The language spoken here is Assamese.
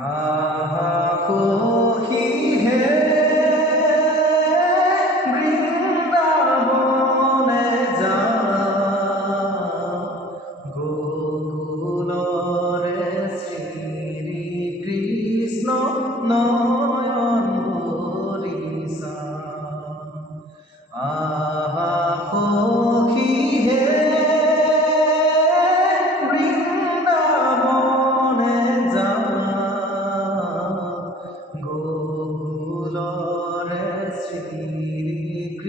আহা সখী হে বৃন্দাবনে যাওঁ, গোকুলৰে শ্ৰীকৃষ্ণ নয়ন ভৰি চাওঁ। আহা সখী হে বৃন্দাবনে যাওঁ, গোকুলৰে শ্ৰীকৃষ্ণ